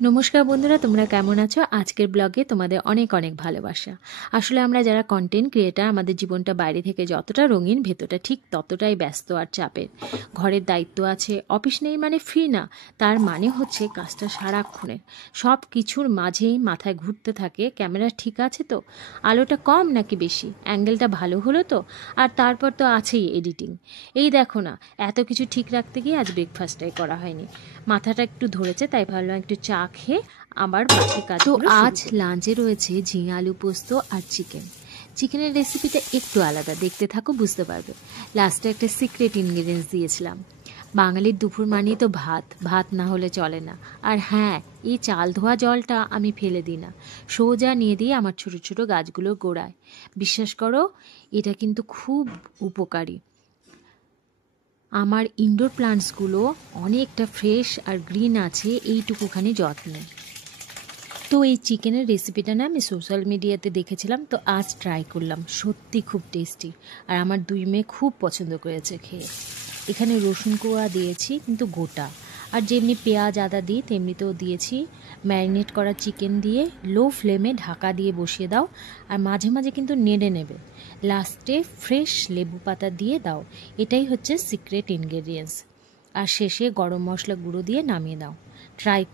নমস্কার বন্ধুরা, তোমরা কেমন আছো? আজকের ব্লগে তোমাদের অনেক অনেক ভালোবাসা। আসলে আমরা যারা কন্টেন্ট ক্রিয়েটার, আমাদের জীবনটা বাইরে থেকে যতটা রঙিন, ভেতরটা ঠিক ততটাই ব্যস্ত আর চাপের। ঘরের দায়িত্ব আছে, অফিস নেই মানে ফ্রি না, তার মানে হচ্ছে কাজটা সারাক্ষণের। সব কিছুর মাঝেই মাথায় ঘুরতে থাকে, ক্যামেরা ঠিক আছে তো, আলোটা কম নাকি বেশি, অ্যাঙ্গেলটা ভালো হলো তো, আর তারপর তো আছেই এডিটিং। এই দেখো না, এত কিছু ঠিক রাখতে গিয়ে আজ ব্রেকফাস্টটাই করা হয়নি। মাথাটা একটু ধরেছে, তাই ভাবলাম একটু চা খেয়ে আবার বাকি কাজগুলো আজ লাঞ্চে রয়েছে ঝিঙে আলু পোস্ত আর চিকেন। চিকেনের রেসিপিটা একটু আলাদা, দেখতে থাকো বুঝতে পারবে। লাস্টে একটা সিক্রেট ইনগ্রিডিয়েন্টস দিয়েছিলাম। বাঙালির দুপুর মানেই তো ভাত, ভাত না হলে চলে না। আর হ্যাঁ, এই চাল ধোয়া জলটা আমি ফেলে দিই না, সোজা নিয়ে দিয়ে আমার ছোট ছোট গাছগুলোর গোড়ায়। বিশ্বাস করো, এটা কিন্তু খুব উপকারী। আমার ইনডোর প্লান্টসগুলো অনেকটা ফ্রেশ আর গ্রিন আছে এইটুকুখানি যত্নে। তো এই চিকেনের রেসিপিটা না আমি সোশ্যাল মিডিয়াতে দেখেছিলাম, তো আজ ট্রাই করলাম। সত্যি খুব টেস্টি, আর আমার দুই মেয়ে খুব পছন্দ করেছে খেয়ে। এখানে রসুন কোয়া দিয়েছি কিন্তু গোটা, আর যেমনি পেঁয়াজ আদা দিই তেমনিতেও দিয়েছি। ম্যারিনেট করা চিকেন দিয়ে লো ফ্লেমে ঢাকা দিয়ে বসিয়ে দাও, আর মাঝে মাঝে কিন্তু নেড়ে নেবে। লাস্টে ফ্রেশ লেবু পাতা দিয়ে দাও। এটাই হচ্ছে সিক্রেট ইনগ্রেডিয়েন্টস। আর শেষে গরম মশলা গুঁড়ো দিয়ে নামিয়ে দাও। ট্রাই